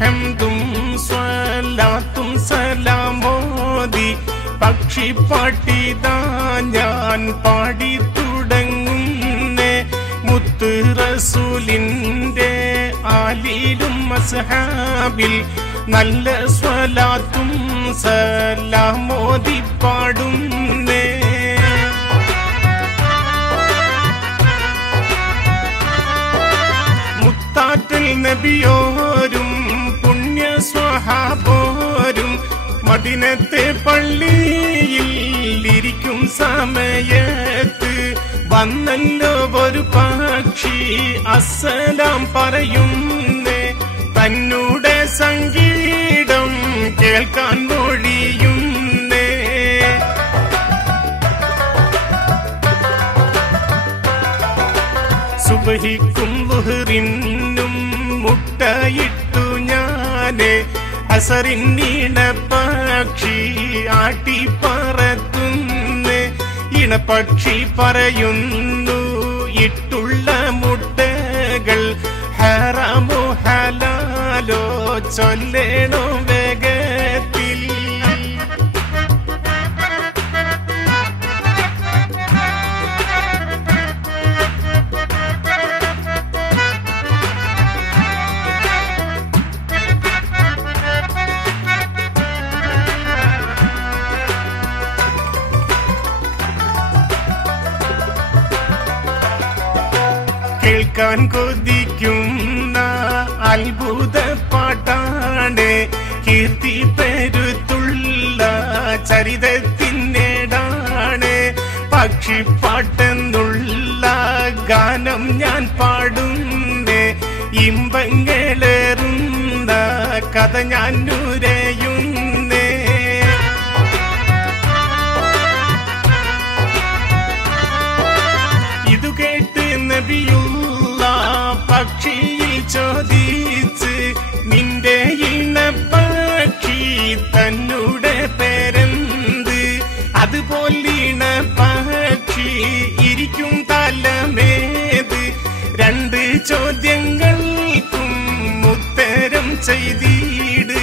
ഹംദും സ്വലാത്തും സലാമോദി പക്ഷിപ്പാട്ടിതാ ഞാൻ പാടി തുടങ്ങുന്നേ. മുത്ത് റസൂലിന്റെ ആലിലും അസ്ഹാബിൽ നല്ല സ്വലാത്തും സലാമോദി പാടുന്നേ. മുത്താറ്റൽ നബിയോരും പുണ്യ സ്വഹാബോരും മദീനത്തെ പള്ളിയിൽ ഇരിക്കും സമയത്ത് വന്നല്ലോ ഒരു പക്ഷി അസ്സലാം പറയുന്നേ. തന്നൂടെ സംഗീതം കേൾക്കാൻ മൊഴിയുന്നേ. സുബഹിക്കും ളുഹ്റിനും മുട്ടയിട്ടു ഞാന് അസറിൻ പക്ഷി ആട്ടി പറത്തുന്നു. ഇണപക്ഷി പറയുന്നു ഇട്ടുള്ള മുട്ടകൾ ഹറാമോ ഹലാലോ ചൊല്ലേണോ വേഗത്തിൽ. കേൾക്കാൻ കൊതിക്കുന്ന അത്ഭുത പാട്ടാണ് കീർത്തി പെരുത്തുള്ള ചരിതത്തിനേടാണ്. പക്ഷിപ്പാട്ടെന്നുള്ള ഗാനം ഞാൻ പാടുന്നേ. ഇമ്പങ്ങളേറുന്ന കഥ ഞാൻ നുരയുന്നേ. ഇതു കേട്ട് നബിയുള്ള പക്ഷിയിൽ ചോദിച്ച് നിന്റെ ഇണപ്പക്ഷി തന്നൂടെ പേരെന്ത്? അതുപോലെ ഇണപ്പക്ഷി ഇരിക്കും തലമേത്? രണ്ട് ചോദ്യങ്ങൾക്കും ഉത്തരം ചെയ്തിട്.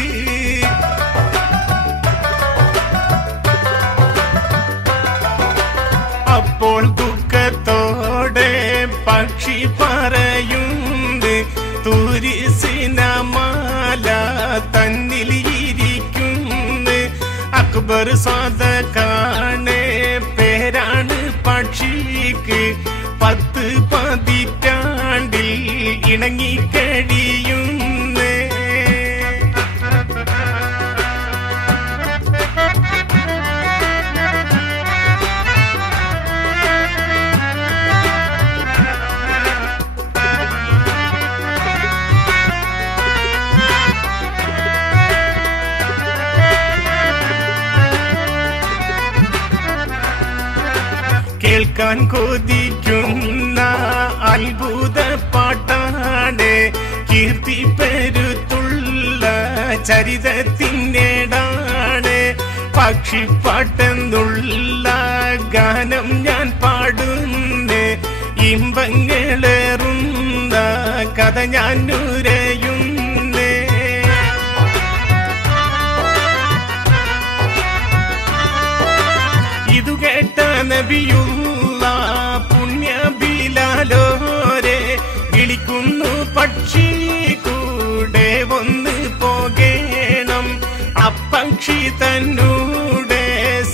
അപ്പോൾ ദുഃഖത്തോടെ പക്ഷി പറയുന്നു തുരിസിനമാല തന്നിൽ ഇരിക്കുന്നു. അക്ബർ സാദക്കാണ് പേരാണ് പക്ഷിക്ക്. 10 പതിറ്റാണ്ടിൽ ഇണങ്ങിക്കഴിയുന്നു. കേൾക്കാൻ കൊതിക്കുന്ന അത്ഭുത പാട്ടാണ് കീർത്തി പെരുത്തുള്ള ചരിതത്തിനേടാണ്. പക്ഷിപ്പാട്ടെന്നുള്ള ഗാനം ഞാൻ പാടുന്നേ. ഇമ്പങ്ങളേറുന്ന കഥ ഞാൻ നുരയുന്നേ. ഇതു കേട്ട നബിയുള്ള പുണ്യ ബിലാലോരെ വിളിക്കുന്നു പക്ഷി കൂടെ ഒന്ന് പോകേണം. അപ്പക്ഷി തന്നൂടെ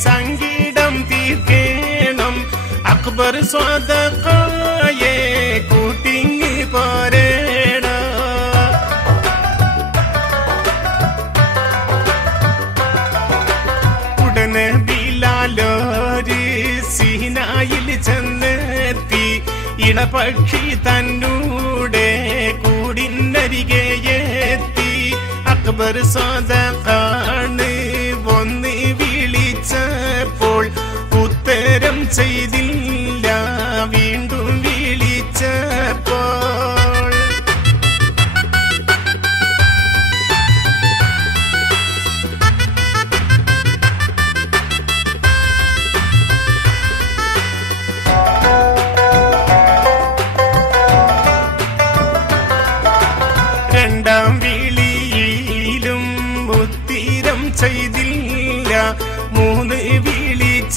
സംഗീതം തീർക്കേണം. അക്ബർ സ്വതക്കായെ കൂട്ടിങ്ങി പോരേണ. ഉടനെ ബിലാലോര് സീനായിൽ ചെന്നെത്തി. ഇണപക്ഷി തന്നൂടെ കൂടിനരികെ എത്തി. അക്ബർ സ്വതക്കാണ് ഒന്ന് വിളിച്ചപ്പോൾ ഉത്തരം ചെയ്തില്ല. വീണ്ടും വിളിച്ചപ്പോൾ രണ്ടാം വിളിയിൽ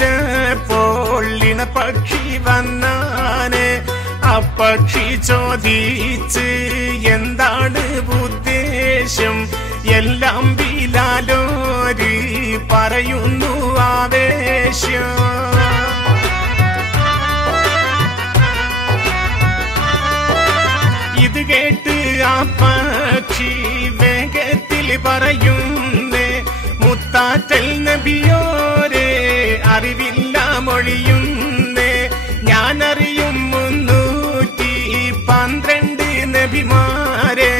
വിളിച്ചപ്പോൾ ഇണപക്ഷി വന്നാനെ. അപ്പക്ഷി ചോദിച്ച് എന്താണ് ഉദ്ദേശം, എല്ലാം ബിലാലോര് പറയുന്നു ആവേശം. ഇത് കേട്ട് ആ പക്ഷി വേഗത്തിൽ പറയുന്നേ, മുത്താറ്റൽ നബിയോരെ അറിവില്ല മൊഴിയുന്നേ. ഞാനറിയും 312 നബിമാരെ,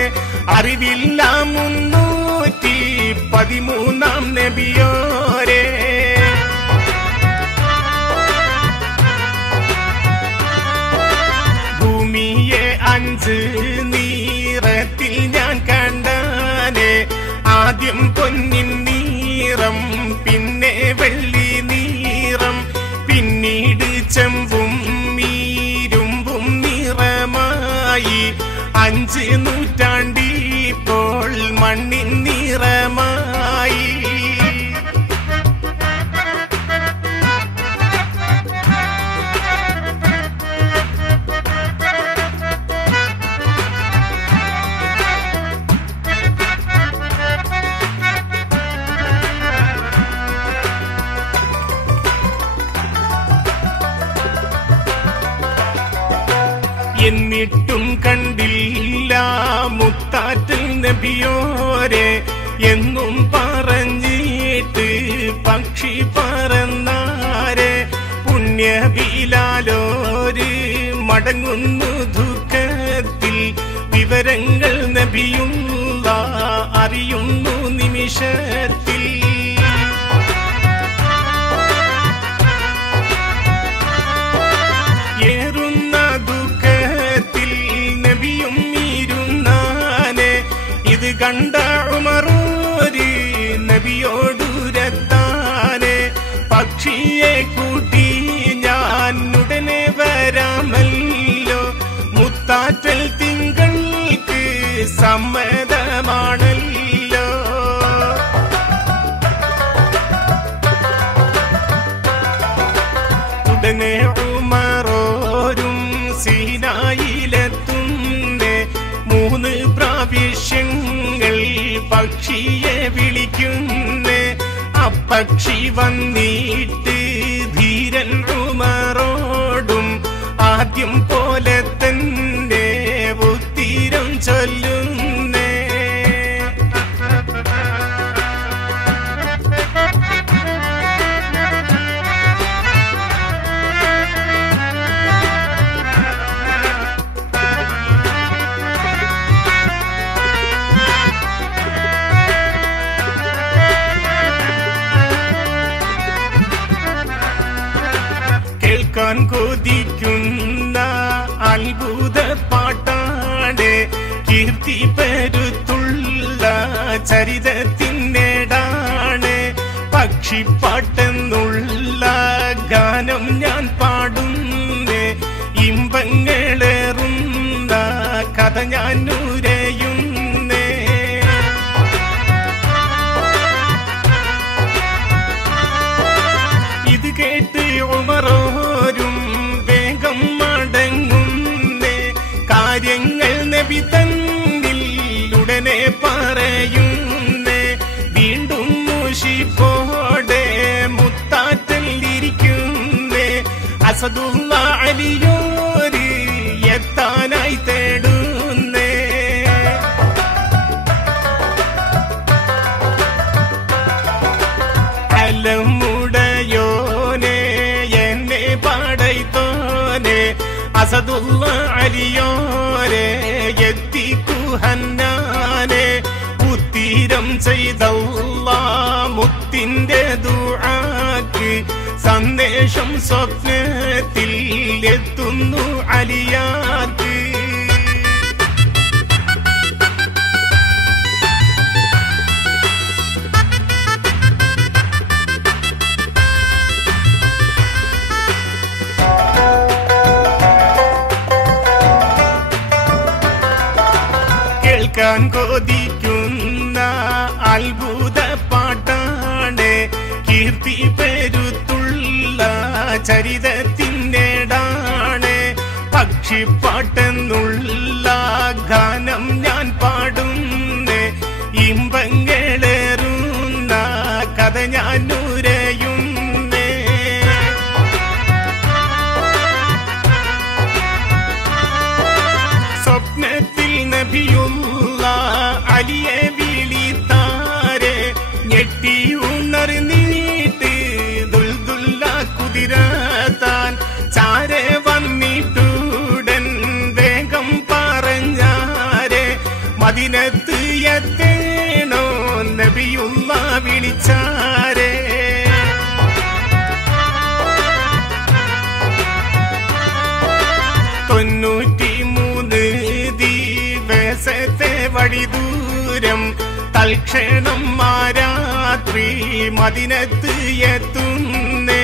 അറിവില്ല 313 നബിയോരെ. ഭൂമിയെ 5 നിറത്തിൽ ഞാൻ കണ്ടാനെ. ആദ്യം പൊന്നിൻ നിറം, പിന്നെ വെള്ളി നിറം, പിന്നീട് ചെമ്പും ഇരുമ്പും നിറമായി. 5 നൂറ്റാണ്ടിപ്പോൾ മണ്ണിൻ നിറമായി. എന്നിട്ടും കണ്ടില്ല മുത്താറ്റൽ നബിയോരെ, എന്നും പറഞ്ഞിട്ട് പക്ഷി പറന്നാരെ. പുണ്യ ബിലാലോര് മടങ്ങുന്നു ദുഃഖത്തിൽ, വിവരങ്ങൾ നബിയുള്ള അറിയുന്നു നിമിഷത്തിൽ. ഏറുന്ന ദുഃഖത്തിൽ നബിയും ഇരുന്നാനെ. ഇത് കണ്ട ഉമറോര് നബിയോടുരത്താനെ. പക്ഷിയെ കൂട്ടി ഞാൻ ഉടനെ വരാമല്ലോ, മുത്താറ്റൽ തിങ്കൾക്ക് സമ്മതമാണല്ലോ. ഉടനെ ഉമറോരും സീനായിലെത്തുന്നേ. 3 പ്രാവശ്യങ്ങൾ പക്ഷിയെ വിളിക്കുന്നേ. അപ്പക്ഷി വന്നിട്ട് ധീരൻ ഉമറോടും ആദ്യം പോലെ തന്നെ ഉത്തരം ചൊല്ലുന്നേ. കേൾക്കാൻ കൊതിക്കുന്ന അത്ഭുത പാട്ടാണ്, കീർത്തി പെരുത്തുള്ള ചരിതത്തിനേടാണ്. പക്ഷിപ്പാട്ടെന്നുള്ള ഗാനം ഞാൻ പാടുന്നേ. ഇമ്പങ്ങളേറുന്ന കഥ ഞാൻ ഉരയുന്നേ. ഇത് കേട്ട് ഉമറോരും വേഗം മടങ്ങുന്നേ. കാര്യങ്ങൾ നബി തന്നിൽ ഉടനെ പറയുന്നേ. വീണ്ടും മുഷിപ്പോടെ മുത്താറ്റൽ ഇരിക്കുന്നേ. അസദുള്ള അലിയോര് എത്താനായി തേടുന്നേ. അലമുടയോനെ എന്നെ പടൈത്തോനെ, അസദുള്ള അലിയോരെ എത്തിക്കുഹന്നാനെ. ഉത്തീരം ചെയ്തല്ല മുത്തിന്റെ ദുആക്ക്, സന്ദേശം സ്വപ്നത്തിൽ എത്തുന്നു അലിയാക്ക്. കേൾക്കാൻ കൊതിക്കുന്ന അത്ഭുത പാട്ടാണ്, കീർത്തി പെരുത്തുള്ള ചരിതത്തിൻ്റെടാണ് പക്ഷിപ്പാട്ടെന്നുള്ള ഗാനം ഞാൻ പാടുന്നേ ഇമ്പങ്ങളേറുന്ന കഥ ഞാൻ ഉരയുന്നേ സ്വപ്നത്തിൽ നബിയുള്ള അലിയെ വിളിത്താരെ ഞെട്ടി ഉണർന്നിട്ട് ദുൽദുല്ല കുതിരത്താൻ ചാരെ വന്നിട്ടുടൻ വേഗം പറഞ്ഞാരെ മദീനത്ത് എത്തേണോ നബിയുള്ള വിളിച്ചാരെ 93 ദിവസത്തെ വഴിദൂരം തൽക്ഷണം രാത്രി മദീനത്ത് എത്തുന്നേ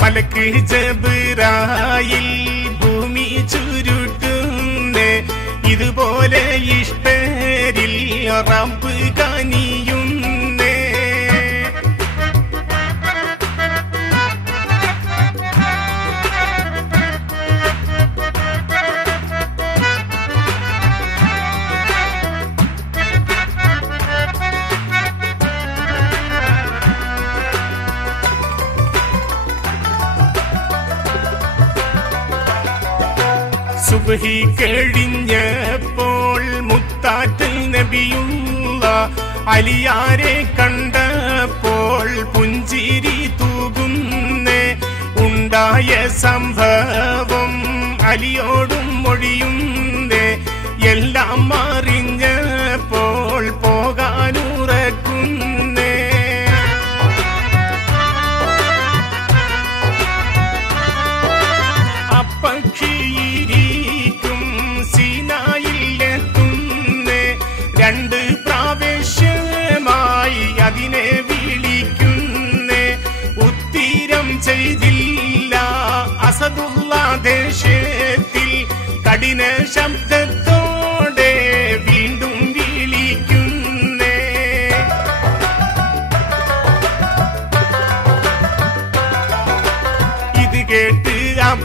മലക്ക് ജബ്രായിൽ ഭൂമി ചുരുട്ടുന്നേ ഇതുപോലെ ഇഷ്ടരിൽ റബ്ബ് കനിയുന്നേ സുബ്ഹി കഴിഞ്ഞപ്പോൾ മുത്താറ്റൽ നബിയുള്ള അലിയാരെ കണ്ടപ്പോൾ പുഞ്ചിരി തൂകുന്നേ ഉണ്ടായ സംഭവം അലിയോടും മൊഴിയുന്നേ എല്ലാം അറിഞ്ഞപ്പോൾ പോകാനുറക്കുന്നേ പക്ഷിയിരിക്കും സീനായിലെത്തുന്നേ 2 പ്രാവശ്യമായി അതിനെ വിളിക്കുന്നേ ഉത്തരം ചെയ്തില്ല അസദുള്ള ദേശത്തിൽ കഠിന ശബ്ദത്തോടെ വീണ്ടും വിളിക്കുന്നേ ഇത് കേട്ട്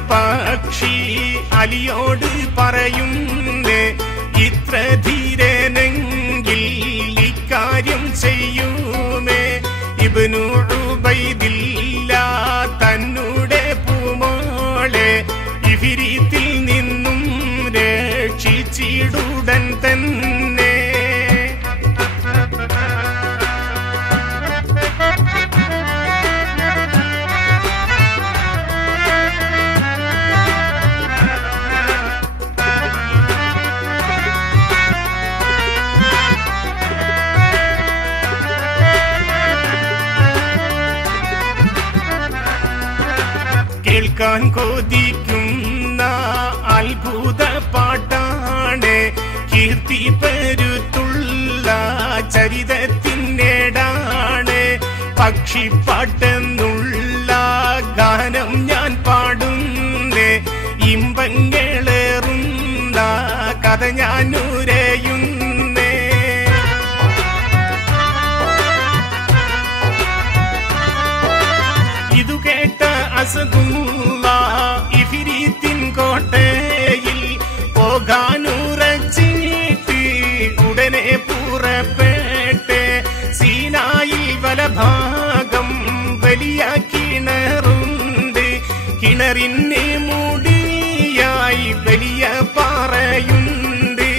പക്ഷി അലിയോട് പറയുന്നേ ഇത്ര ധീരനെങ്കിൽ ഇക്കാര്യം ചെയ്യുമേ ഇബ്നു ഉബൈദില്ല തന്നുടെ പൂമോളെ ഇഫ്രീത്തിൽ നിന്നും രക്ഷിച്ചിടുടൻ തന്നെ കേൾക്കാൻ കൊതിക്കുന്ന അത്ഭുത പാട്ടാണ് കീർത്തി പരുത്തുള്ള ചരിതത്തിൻ്റെടാണ് പക്ഷിപ്പാട്ടെന്നുള്ള ഗാനം ഞാൻ പാടുന്നേ ഇമ്പങ്ങളേറുന്ന കഥ ഞാൻ ഉരയുന്നേ ഇതു കേട്ട അസദുള്ള ഇഫ്രീത്തിൻ കോട്ടയിൽ പോകാനുറച്ചിട്ട് ഉടനെ പുറപ്പെട്ട് സീനായിൽ വലഭാഗം വലിയ കിണറുണ്ട് കിണറിന് മുടിയായി വലിയ പാറയുണ്ട്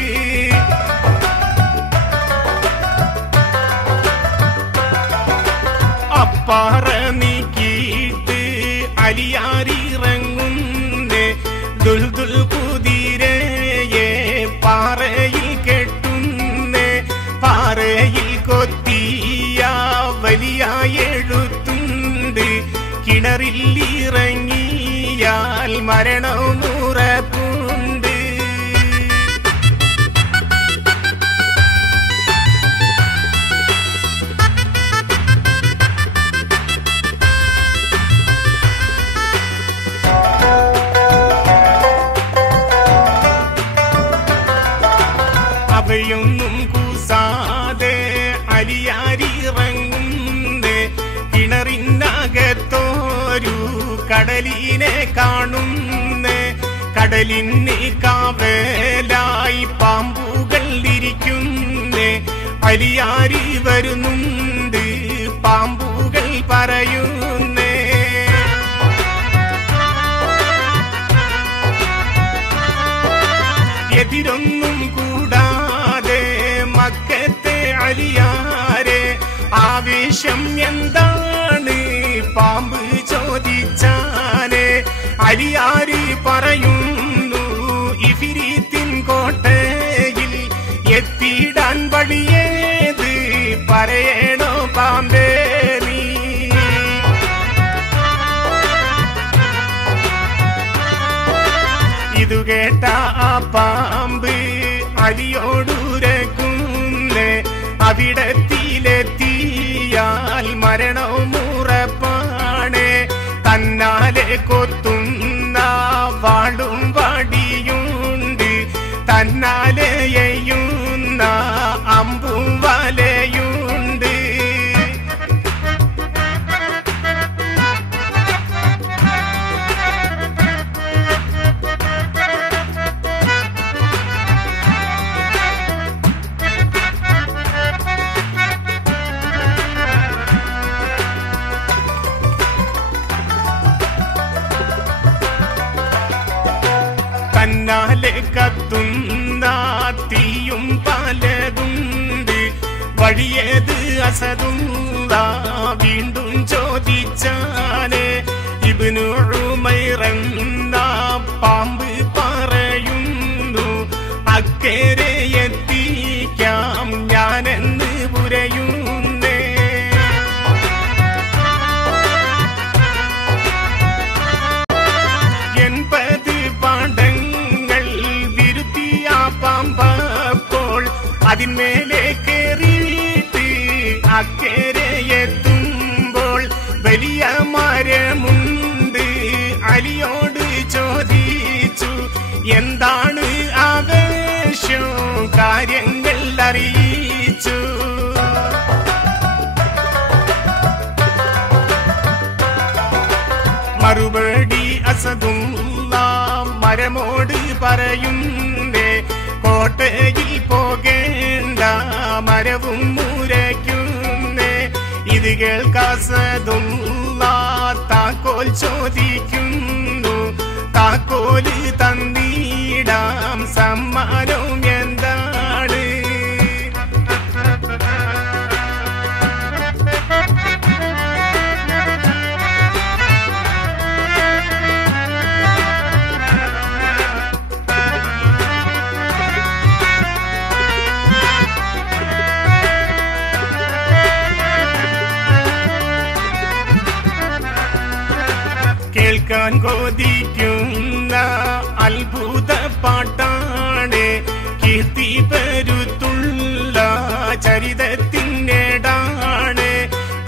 അപ്പാറ നീക്കിയിട്ട് അലിയാരിറങ്ങുന്നേ ദുൽദുൽ കുതിരയെ പാറയിൽ കെട്ടുന്നേ പാറയിൽ കൊത്തിയ വലിയ എഴുത്തുണ്ട് കിണറിൽ ഇറങ്ങിയാൽ മരണമുറപ്പുണ്ട് അവയൊന്നും കൂസാതെ അലിയാരിറങ്ങുന്നേ കിണറിനകത്തോരു കട കടലിനെ കാണുന്നേ കടലിന് കാവലായി പാമ്പുകൾ ഇരിക്കുന്നേ അലിയാരി വരുന്നുണ്ട് പാമ്പുകൾ പറയുന്നേ എതിരൊന്നും കൂടാതെ മക്കത്തെ അലിയാരെ ആവേശം എന്താണ് പാമ്പ് ചോദിച്ചാനെ അലിയാരി പറയുന്നു ഇഫിരീത്തിൻ കോട്ടയിൽ എത്തിയിടാൻ വഴിയേത് പറയണോ പാമ്പേ നീ ഇതു കേട്ട ആ പാമ്പ് അലിയോടുരക്കുന്നേ അവിടത്തിലെത്തിയാൽ മരണവും ഉറപ്പാണ് തന്നാലെ കൊത്തുന്ന വാളും വടിയുണ്ട് തന്നാലെ എയ്യുന്ന അമ്പും വലയുണ്ട് തന്നാലെ കത്തുന്ന തീയും പലതുണ്ട് വഴിയേത് അസദുള്ള വീണ്ടും ചോദിച്ചാല് ഇബ്നു ഉമൈറെന്ന പാമ്പ് പറയുന്നു അക്കരെ എത്തിക്കാം ഞാനെന്ന് പുരയുന്നേ പാമ്പപ്പോൾ അതിന്മേലെ കേറിയിട്ട് അക്കരെ എത്തുമ്പോൾ വലിയ മരമുണ്ട് അലിയോട് ചോദിച്ചു എന്താണ് ആവേശം കാര്യങ്ങൾ അറിയിച്ചു മറുപടി അസദുള്ള മരമോട് പറയുന്നേ കോട്ടയിൽ പോകേണ്ട മരവും മുരയ്ക്കുന്നേ ഇത് കേൾക്കാസതുള്ള താക്കോൽ ചോദിക്കുന്നു താക്കോല് തന്നിടാം സമ്മാനം എന്താണ് കേൾക്കാൻ കൊതിക്കുന്ന അത്ഭുത പാട്ടാണ് കീർത്തി പരുത്തുള്ള ചരിതത്തിനേടാണ്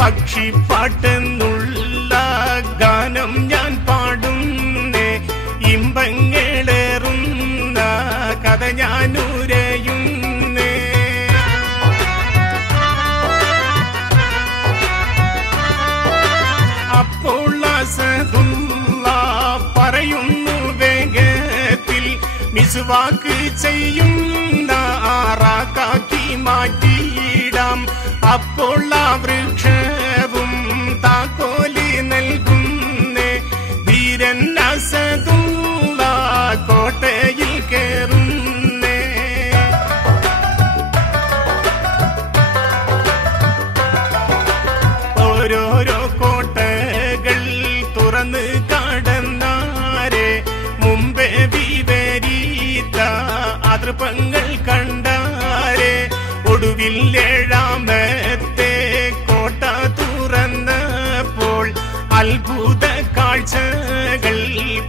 പക്ഷിപ്പാട്ടെന്നുള്ള ഗാനം ഞാൻ പാടുന്നേ ഇമ്പങ്ങളേറുന്ന കഥ ഞാൻ ഉരയുന്നേ അപ്പോൾ അസദുള്ള പറയുന്നു വേഗത്തിൽ മിസ്വാക്ക് ചെയ്യുന്ന ആറാക്കാക്കി മാറ്റിയിടാം അപ്പോൾ ആ വൃക്ഷവും താക്കോല് നൽകുന്നേ ധീരൻ അസദുള്ള കോട്ടയിൽ കേറുന്നേ ഓരോരോ കോട്ടകൾ തുറന്ന് കടന്നാരെ മുമ്പേ വിപരീത അതൃപ്പങ്ങൾ കണ്ടാരെ ഒടുവിൽ ഏഴാമത്തെ കോട്ട തുറന്നപ്പോൾ അത്ഭുത കാഴ്ചകൾ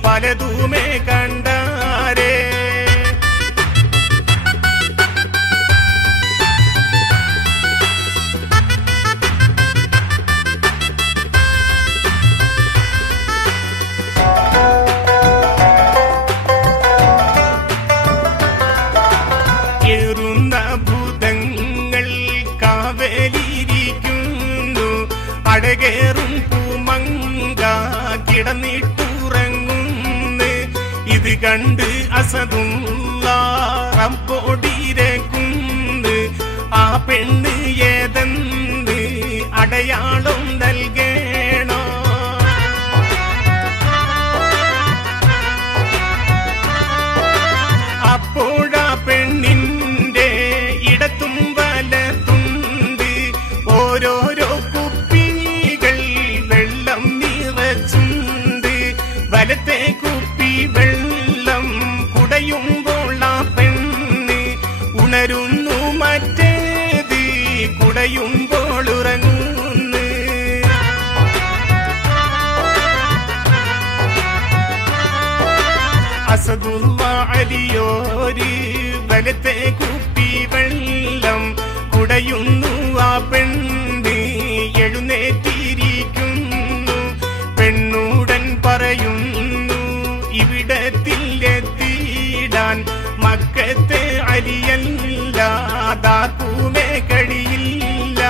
പലതുമേ കണ്ടാരെ ഭൂതങ്ങൾ കാവലിരിക്കുന്നു അടകേറും പൂമങ്ക കിടന്നിട്ടു ഉറങ്ങുന്നു. ഇത് കണ്ട് അസദുള്ള റബ്ബോടിരക്കുന്നു. ആ പെണ്ണ് ഏതെന്ന് അടയാളം നൽകണോ? അപ്പോഴാ പെണ്ണിന്റെ ഇടത്തും വലത്തുണ്ട് ഓരോരോ കുപ്പികൾ വെള്ളം നിറച്ചുണ്ട്. വലത്തെ കുപ്പി വെള്ളം കുടയുമ്പോൾ ആ പെണ്ണ് ഉണരുന്നു, മറ്റേത് കുടയുമ്പോൾ ഉറങ്ങുന്നു. അസദുള്ള അലിയോര് വലത്തെ കുപ്പി വെള്ളം കുടയുന്നു. ആ പെണ്ണ് എഴുന്നേറ്റിരിക്കുന്നു. പെണ്ണുടൻ പറയുന്നു, ഇവിടത്തിൽ എത്തിയിടാൻ മക്കത്തെ അലിയല്ലാതാക്കുമേ കഴിയില്ല.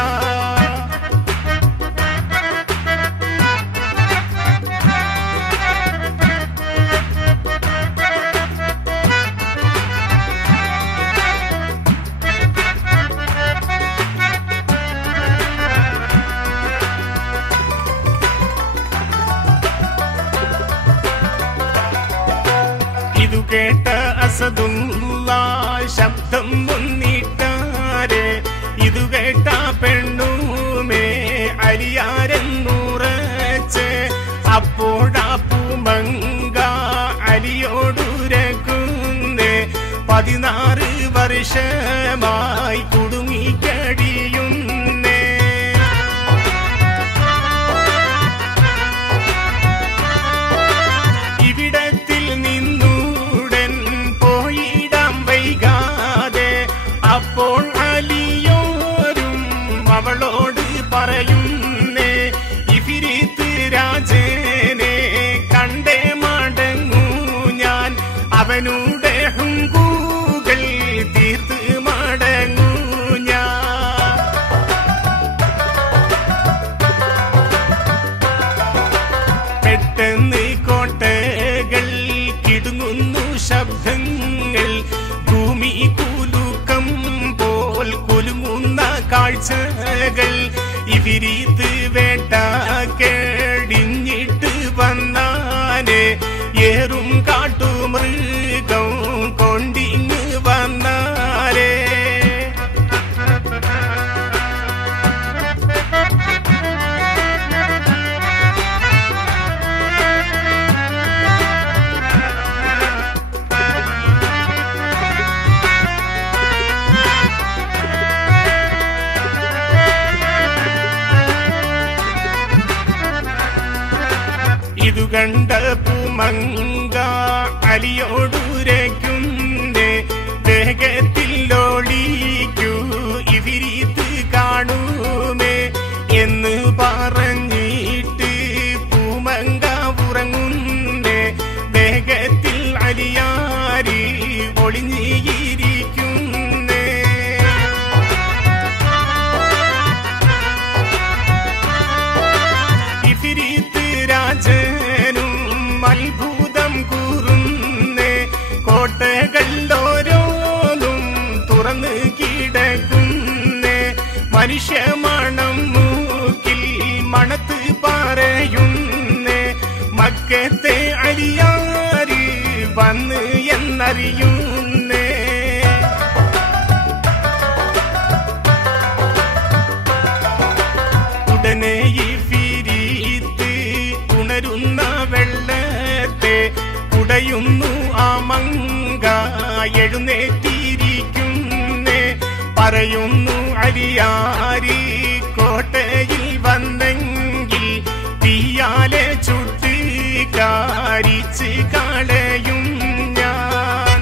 ഇതു കേട്ട അസദുള്ള ശബ്ദം മുന്നിട്ടാരെ. ഇതു കേട്ട പെണ്ണുമേ അലിയാരെന്നുറച്ച്. അപ്പോഴാ പൂമങ്ക അലിയോടുരക്കുന്നേ. 16 വർഷമായി കുടുങ്ങിക്കഴിയുന്നേ. ഇവിടത്തിൽ നിന്നുടൻ പോയിടാം വൈകാതെ. അപ്പോൾ അലിയോരും അവളോട് പറയുന്നേ, ഇഫിരിത്ത് രാജനെ കണ്ടേ മടങ്ങൂ ഞാൻ. അവനുടെ ഹുങ്കൂകൾ തീർത്ത് മടങ്ങൂ ഞാൻ. പെട്ടെന്ന് കോട്ടകൾ കിടുങ്ങുന്നു, ശബ്ദങ്ങൾ ഭൂമി കുലുക്കം പോൽ കുലുങ്ങുന്ന കാഴ്ചകൾ. ഇവരീത് വേട്ട കേടിഞ്ഞിട്ട് വന്നാനെ. ഏറും കാട്ടുമൃഗം കൊണ്ടിങ്ങ് വന്നാരേ. ഇതു കണ്ട പൂമങ്ക അലിയോടുരയ്ക്കുന്നേ. വേഗത്തിൽ ഓടിക്കൂ, ഇവരീത്ത് കാണുമേ എന്ന് പറഞ്ഞിട്ട് പൂമങ്ക ഉറങ്ങുന്നേ. വേഗത്തിൽ അലിയാരി ഒളിഞ്ഞിരിക്കുന്നേ. ഇഫിരിത്ത് രാജനും അത്ഭുതം കൂറുന്നേ. കോട്ടകൾ ഓരോന്നും തുറന്ന് കിടക്കുന്നേ. മനുഷ്യമണം മൂക്കിൽ മണത്ത് പറയുന്നേ. മക്കത്തെ അലിയാര് വന്ന് എന്നറിയുന്നേ. ഉടനെ ഇഫിരിത്ത് ഉണരുന്ന വെള്ളത്തെ കുടയുന്നു. ആ മങ്ക എഴുന്നേറ്റിരിക്കുന്നേ. പറയുന്നു, അലിയാരി കോട്ടയിൽ വന്നെങ്കിൽ തീയാലെ ചുട്ട് കാരിച്ച് കളയും ഞാൻ.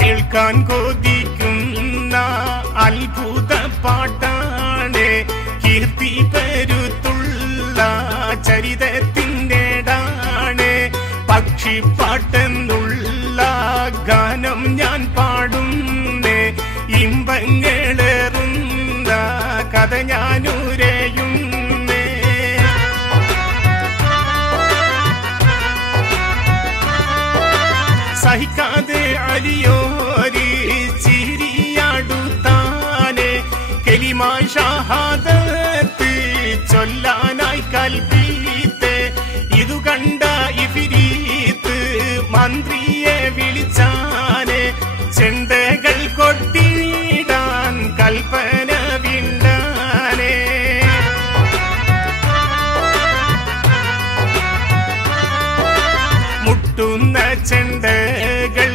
കേൾക്കാൻ കൊതിക്കുന്ന അത്ഭുത പാട്ടാണ്. കീർത്തി പരുത്തുള്ള ചരിതത്തിൻ്റെ പക്ഷിപ്പാട്ടെന്നുള്ള ഗാനം ഞാൻ പാടുന്നേ ഇമ്പങ്ങളേറുന്ന കഥ ഞാനുരയുന്നേ സഹിക്കാതെ അലിയോരി ചിരിയാടുത്താനെ കലിമാ ഷഹാദത്ത് ചൊല്ലാനായി കൽപ്പിത്തെ ഇതു കണ്ട ഇഫിരീത്ത് മന്ത്രിയെ വിളിച്ചാനെ ചെണ്ടകൾ കൊട്ടിടാൻ കൽപ്പന വിണ്ടാനെ മുട്ടുന്ന ചെണ്ടകൾ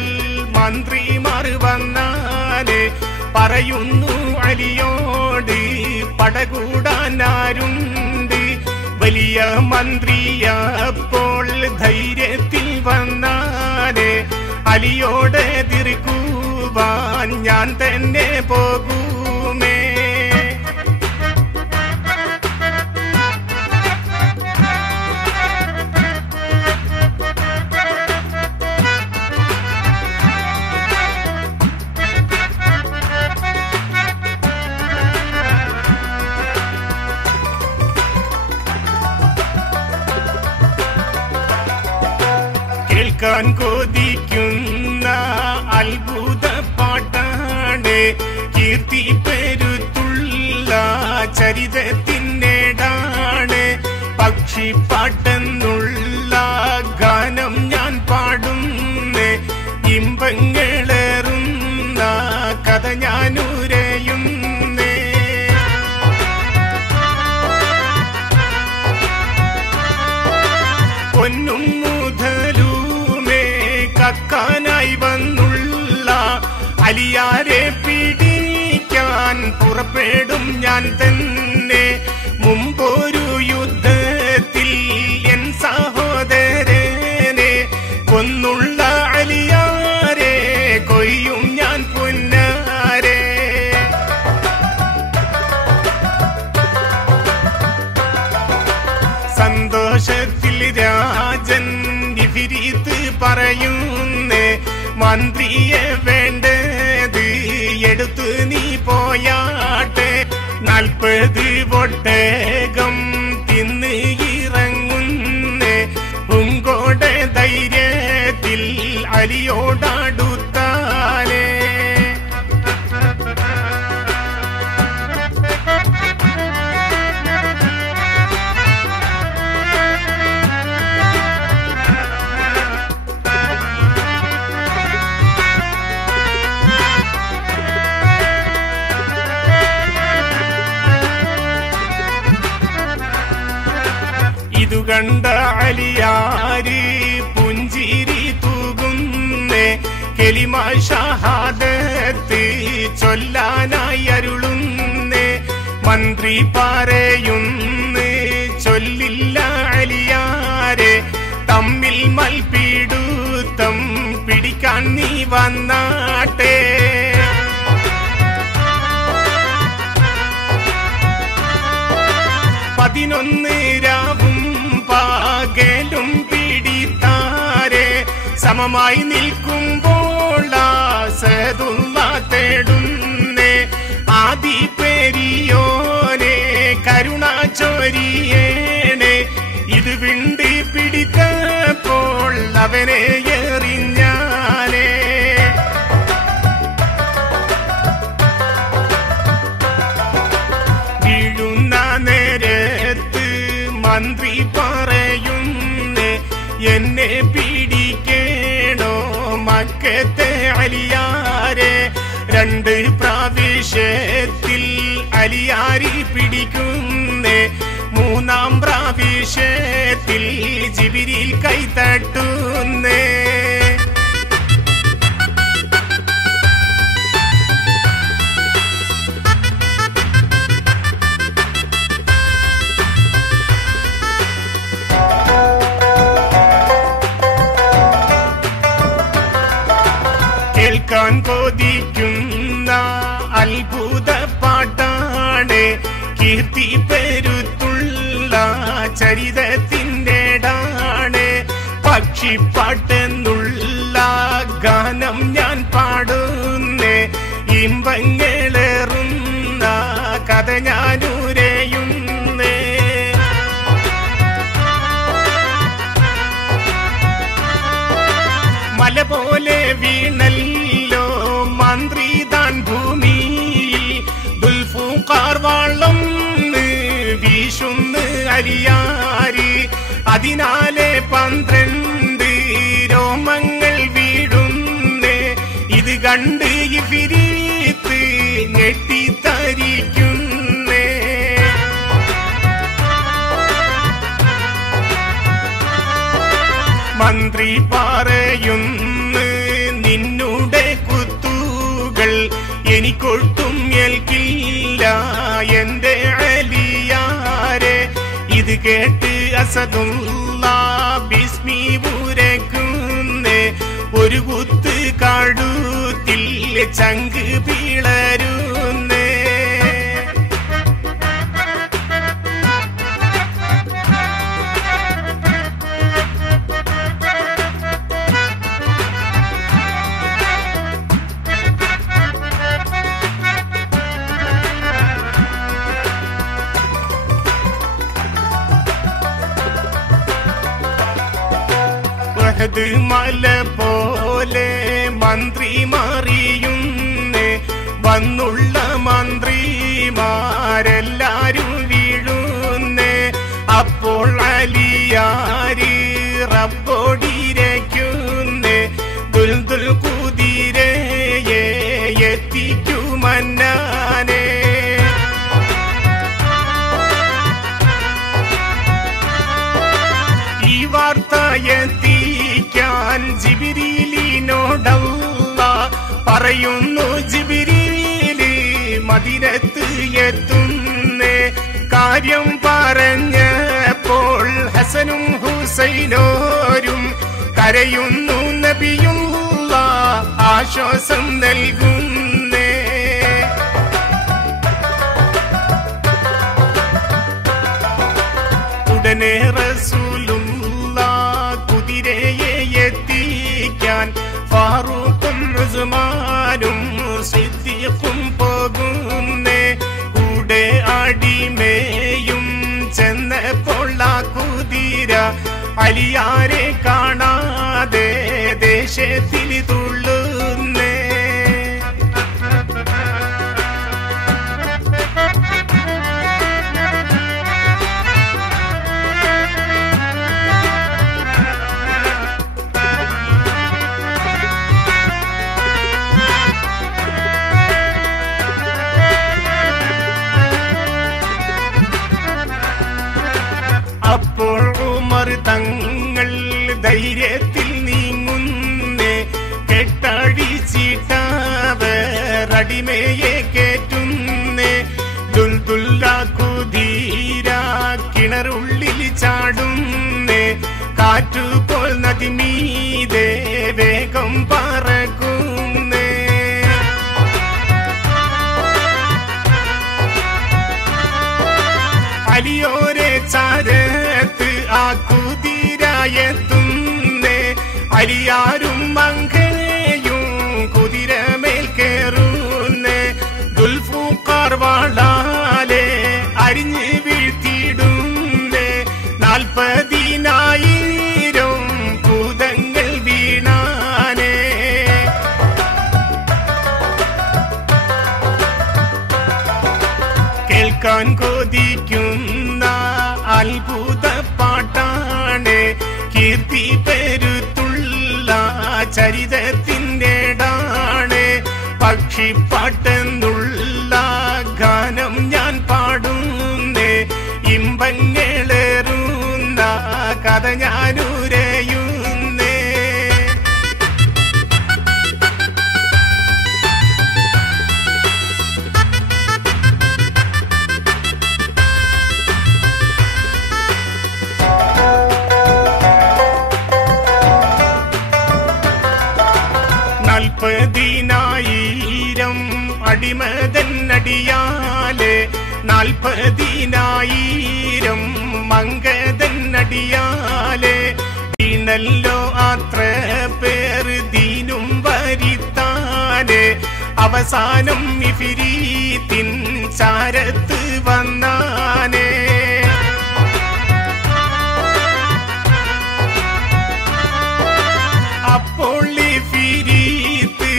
മന്ത്രിമാർ വന്നാനെ പറയുന്നു അലിയോട് പടകൂടാനാരുണ്ട് വലിയ മന്ത്രിയപ്പോൾ ധൈര്യത്തിൽ വന്നാനെ അലിയോട് എതിർക്കുവാൻ ഞാൻ തന്നെ പോകുമേ കേൾക്കാൻ കൊതിക്കുന്ന അത്ഭുത പാട്ടാണ് കീർത്തി പെരുത്തുള്ള ചരിതത്തിൻ്റെടാണ് പക്ഷിപ്പാട്ടെന്നുള്ള ഗാനം ഞാൻ പാടുന്നേ ഇമ്പങ്ങളേറുന്ന കഥ ഞാനുരയുന്നേ പൊന്നും മുതലുമേ കക്കാനായി വന്നുള്ള അലിയാരെ പിടിക്കാൻ പുറപ്പെടും ഞാൻ തന്നെ മുമ്പൊരു യുദ്ധത്തിൽ എൻ സഹോദരനെ കൊന്നുള്ള അലിയാരെ കൊയ്യും ഞാൻ പൊന്നാരെ സന്തോഷത്തിൽ രാജൻ ഇഫിരീത്ത് പറയുന്നേ മന്ത്രിയെ വേണ്ടത് എടുത്തു നീ പോയാട്ടെ 40 ഒട്ടകം തിന്ന് ഇറങ്ങുന്നേ പൂങ്കോടെ ധൈര്യത്തിൽ അലിയോടടുത്താലേ ഇതു കണ്ട അലിയാരി പുഞ്ചിരി തൂകുന്നേ കലിമാ ഷഹാദത്ത് ചൊല്ലാനായി അരുളുന്നേ മന്ത്രി പറയുന്നേ ചൊല്ലില്ല അലിയാരെ തമ്മിൽ മൽപ്പിടുത്തം പിടിക്കാൻ നീ വന്നാട്ടെ 11 രാവും പകലും പിടിത്താരെ സമമായി നിൽക്കുമ്പോൾ സദുള്ള തേടുന്നേ ആദി പെരിയോനെ കരുണ ചൊരിയേണേ ഇത് വിണ്ടി പിടിത്തപ്പോൾ അവനെ എറിഞ്ഞാനേ വീഴുന്ന നേരത്ത് മന്ത്രി പറയുന്നേ എന്നെ പിടിക്കേണോ മക്കത്തെ അലിയാരെ 2 പ്രാവശ്യത്തിൽ അലിയാരി പിടിക്കുന്നേ 3-ാം പ്രാവശ്യത്തിൽ ജിബ്രീൽ കൈതട്ടുന്നേ കേൾക്കാൻ കൊതിക്കുന്ന അത്ഭുത പാട്ടാണ് കീർത്തി പെരുത്തുള്ള ചരിതത്തിൻ്റെടാണ് പക്ഷിപ്പാട്ടെന്നുള്ള ഗാനം ഞാൻ പാടുന്നേ ഇമ്പങ്ങളേറുന്ന കഥ ഞാനുരയുന്നേ മല പോലെ വീണല്ലോ മന്ത്രി താൻ ഭൂമിയിൽ ദുൽഫുഖാർ വള്ളം വീശുന്ന് അരിയാരി അതിനാലെ 12 രോമങ്ങൾ വീടുന്നേ ഇത് കണ്ട് ഇഫ്രീത്ത് ഞെട്ടിത്തരിക്കുന്നേ മന്ത്രി പറയുന്നു നിന്നുടെ കുത്തുകൾ എനിക്കൊട്ടും ഏൽക്കില്ല എന്റെ അലിയാരെ ഇത് കേട്ട് അസദുള്ള ബിസ്മി ഉരക്കുന്നേ ഒരു കുത്ത് കഴുത്തിൽ ചങ്ക് പിളരുന്നേ മല പോലെ മന്ത്രി മറിയുന്നേ വന്നുള്ള മന്ത്രിമാരെല്ലാരും വീഴുന്നേ അപ്പോൾ അലിയാരി റബ്ബോടിരയ്ക്കുന്നേ ദുൽദുൽ കുതിരയെ എത്തിക്കുമന്നാനേ ഈ വാർത്ത എത്തിക്കാൻ ജിബ്രീലിനോടല്ല പറയുന്നു ജിബ്രീല് മദീനത്ത് എത്തുന്നേ കാര്യം പറഞ്ഞപ്പോൾ ഹസനും ഹുസൈനോരും കരയുന്നു നബിയുള്ള ആശ്വാസം നൽകുന്നേ ഉടനെ റസൂലുള്ള കുതിരയെ എത്തിക്കാൻ ഫാറൂഖും ഉസ്മാനും സിദ്ദീഖും പോകുന്നേ കൂടെ അടിമേയും ചെന്നപ്പോൾ ആ കുതിര അലിയാരെ കാണാതെ ദേശത്തിൽ തുള്ളുന്നേ അപ്പോൾ ഉമർ തങ്ങൾ ധൈര്യത്തിൽ നീങ്ങുന്നേ കെട്ടടിച്ചിട്ടവരടിമയെ കേറ്റുന്നേ ദുൽദുല്ല കുതിര കിണറുള്ളിൽ ചാടുന്നേ കാറ്റുപോൽ നദി മീതെ വേഗം പറക്കുന്നേ അലിയോരെ ചാരത്ത് ആ കുതിരയെത്തുന്നേ അലിയാരും മങ്കയും കുതിരമേൽ കേറുന്നേ ദുൽഫുഖാർ വാളാലെ അരിഞ്ഞ് വീഴ്ത്തിയിടുന്നേ 40,000 ഭൂതങ്ങൾ വീണാനേ കേൾക്കാൻ കൊതിക്കുന്ന അത്ഭുത പാട്ടാണ് കീർത്തി പെരുത്തുള്ള ചരിതത്തിന്റെ ാണ് പക്ഷിപ്പാട്ടെന്നുള്ള ഗാനം ഞാൻ പാടുന്നേ ഇമ്പങ്ങളേറുന്ന കഥ ഞാനുരയുന്നേ നാൽപ്പതിനായിരം അടിമതന്നടിയാലെ 40,000 മങ്കതന്നടിയാലെ വീണല്ലോ എത്ര പേർ ദീനും വരുത്താന് അവസാനം ഇഫ്രീത്തിൻ ചാരത്ത് വന്നാനേ. അപ്പോൾ ഇഫ്രീത്ത്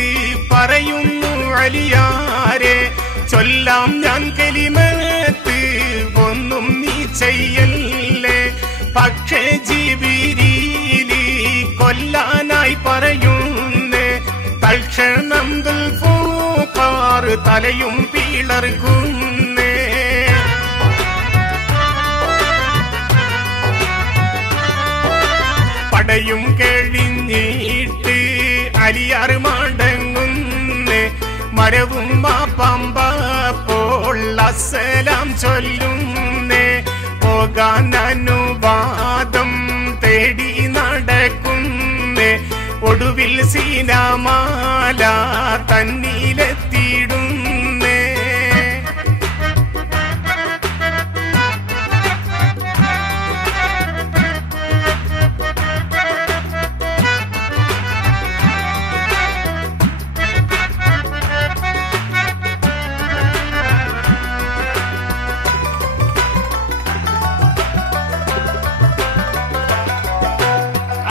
പറയുന്നു അലിയാരെ ചൊല്ലാം ഞാൻ കലിമത്ത് ഒന്നും നീ ചെയ്യല്ലേ. പക്ഷേ ജിബ്രീല് കൊല്ലാനായി പറയുന്നേ. തൽക്ഷണം ദുൽഫുഖാർ തലയും പിളർക്കുന്നേ. പടയും കഴിഞ്ഞിട്ട് അലിയാർ മടങ്ങുന്നേ. മരവും പമ്പപ്പോൾ അസ്സലാം ചൊല്ലുന്നേ. പോകാൻ അനുവാദം തേടി നടക്കുന്നേ. ഒടുവിൽ സീനാമാല തന്നിലെത്തിയിടുന്നേ.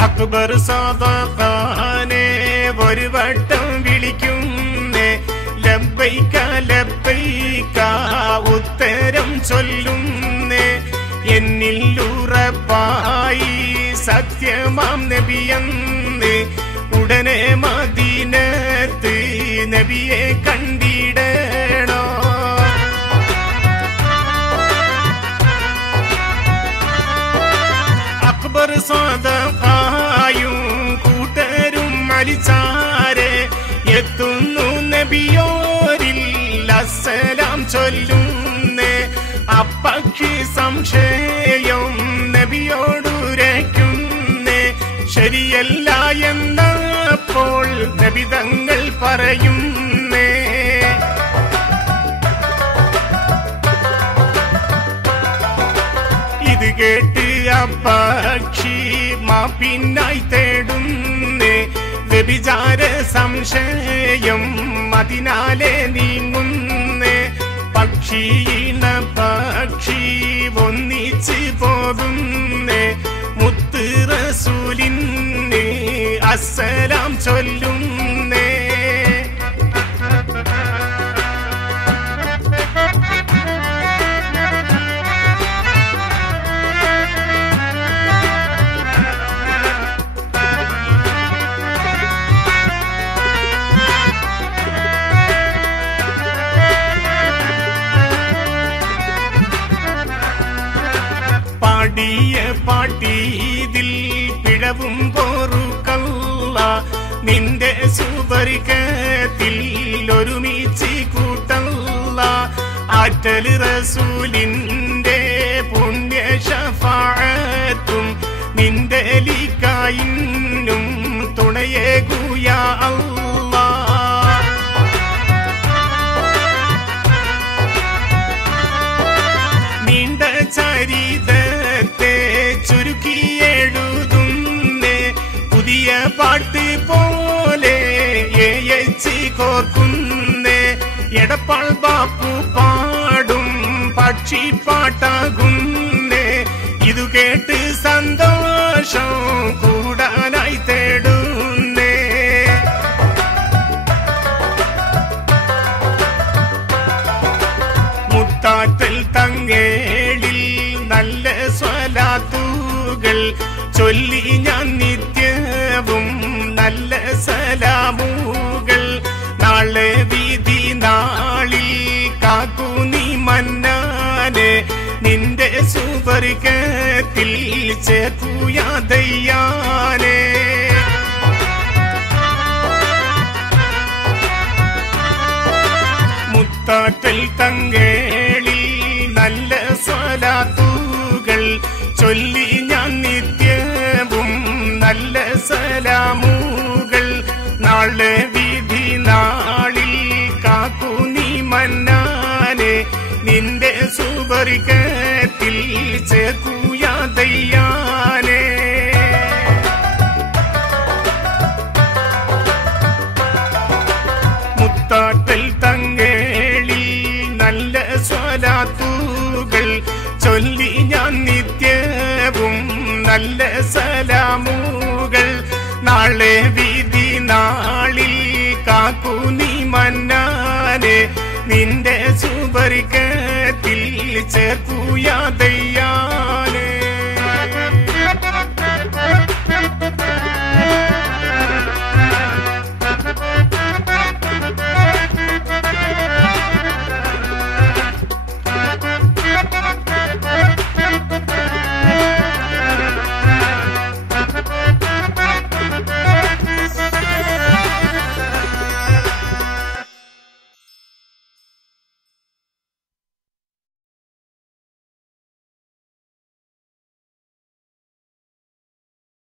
അക്ബർ സാദാനെ ഒരു വട്ടം വിളിക്കുന്നേ. ലബ്ബൈക ലബ്ബൈക ഉത്തരം ചൊല്ലുന്നേ. എന്നിൽ ഉറപ്പായി സത്യമാം നബിയെന്ന്. ഉടനെ മദീനത്ത് നബിയെ കണ്ടിടണോ. അക്ബർ സാദായും കൂട്ടരും മരിച്ചാരെ എത്തുന്നു നബിയോരിൽ അസ്സലാം ചൊല്ലുന്നേ. അപ്പക്ഷി സംശയം നബിയോടുരയ്ക്കുന്നേ. ശരിയല്ല എന്നപ്പോൾ നബി തങ്ങൾ പറയുന്നേ. ഇത് കേട്ട് അപ്പക്ഷി മാപ്പിനായി തേടുന്നേ. വ്യഭിചാര സംശയം അതിനാലെ നീങ്ങുന്നേ. പക്ഷീണ പക്ഷി ഒന്നിച്ച് പോകുന്നേ. മുത്ത് റസൂലിന് അസ്സലാം ചൊല്ലുന്നേ. പാടിയ പാട്ടീതിൽ പിഴവും പോറുക്കല്ല. നിന്റെ സുവർഗത്തിൽ ഒരുമിച്ച് കൂട്ടല്ല. ആറ്റൽ റസൂലിന്റെ പുണ്യ ശഫാഅത്തും നിന്റെ ലിക്കായിന്നും തുണയേകുയ അല്ലാ. നീണ്ട ചരിതത്തെ ചുരുക്കിയെഴുതുന്നേ. പുതിയ പാട്ട് പോലെ ഏയച്ച് കോർക്കുന്നേ. എടപ്പാൾ ബാപ്പു പാടും പക്ഷിപ്പാട്ടാകുന്നേ. ഇതു കേട്ട് സന്തോഷം കൂടാനായി തേടുന്നേ. മുത്താറ്റൽ തങ്ങേളിൽ നല്ല സ്വലാത്തുകൾ ചൊല്ലി ഞാൻ നിത്യവും നല്ല സലാമുകൾ. നാളെ വിധി നാളിൽ കാക്കൂ നീ മന്നാനെ. നിന്റെ സുവർഗത്തിൽ ചേർക്കുയാ ദയ്യാനെ. മുത്താറ്റൽ തങ്ങേളിൽ നല്ല സ്വലാത്തുകൾ ചൊല്ലി ഞാൻ നിത്യവും നല്ല സലാമുകൾ. നാളെ വിധി നാളിൽ കാക്കൂ നീ മന്നാനെ. നിന്റെ സുവർഗത്തിൽ ചേർക്കുയാ ദയ്യാനെ. നല്ല സലാമുകൾ നാളെ വിധി നാളിൽ കാക്കൂ നീ മന്നാനെ നിന്റെ സുബർക്കത്തിൽ ചേർക്കൂയാ ദയ്യാ